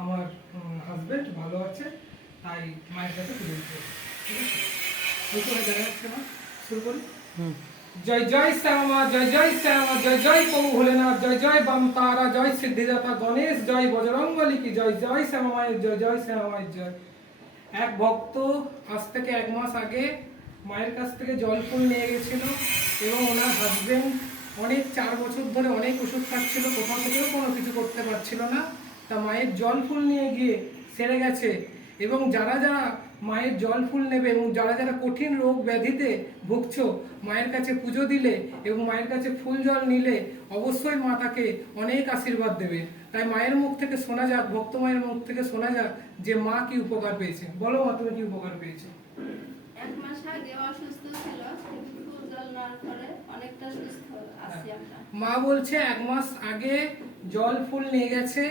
আমার হাজবেন্ড ভালো আছে, তাই মায়ের কাছে পুজো দিতে এসেছি। ঠিক আছে, দেখা যাচ্ছে না? শুরু করি। জয় জয় শ্যামা, জয় জয় শ্যামা, জয় জয় প্রভু ভোলেনাথ, জয় জয় বাম তারা, জয় সিদ্ধিদাতা গণেশ, জয় বজরঙ্গলী কি জয়, জয় শ্যামা মায়ের জয়, জয় শ্যামা মায়ের জয়। এক ভক্ত আজ থেকে 1 মাস আগে মায়ের কাছ থেকে জল ফুল নিয়ে গেছিল এবং ওনার হাজবেন্ড অনেক 4 বছর ধরে অনেক ওষুধ খাচ্ছিল, কোথাও থেকেও কোনো কিছু করতে পারছিল না। তা মায়ের জল ফুল নিয়ে গিয়ে সেরে গেছে। এবং যারা যারা মায়ের জল ফুল নেবে এবং যারা যারা কঠিন রোগ ব্যাধিতে ভুগছো, মায়ের কাছে পুজো দিলে এবং মায়ের কাছে ফুল জল নিলে অবশ্যই মা তাকে অনেক আশীর্বাদ দেবে। তাই মায়ের মুখ থেকে শোনা যাক, ভক্ত মায়ের মুখ থেকে শোনা যাক যে মা কি উপকার পেয়েছে। বলো মা, তুমি কি উপকার পেয়েছো? 1 মাস আগে অসুস্থ ছিল, কিন্তু ফুল জল নেওয়ার পরে অনেকটা সুস্থ আছি আমরা। মা বলছে 1 মাস আগে জল ফুল নিয়ে গেছে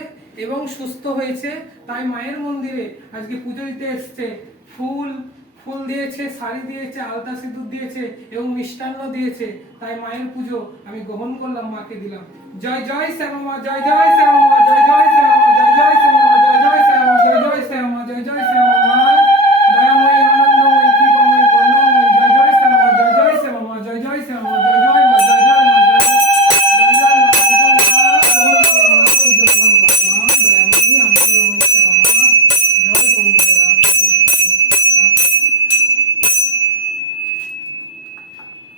এবং সুস্থ হয়েছে, তাই মায়ের মন্দিরে আজকে পুজো দিতে এসছে। ফুল ফুল দিয়েছে, শাড়ি দিয়েছে, আলতা সিঁদুর দিয়েছে এবং মিষ্টান্ন দিয়েছে। তাই মায়ের পুজো আমি গ্রহণ করলাম, মাকে দিলাম। জয় জয় শ্যামা মা, জয় জয় শ্যামা মা, জয় জয় শ্যামা মা, জয় জয় শ্যামা মা, জয় জয় শ্যামা মা, জয় জয় শ্যামা মা, জয় জয় শ্যামা মা।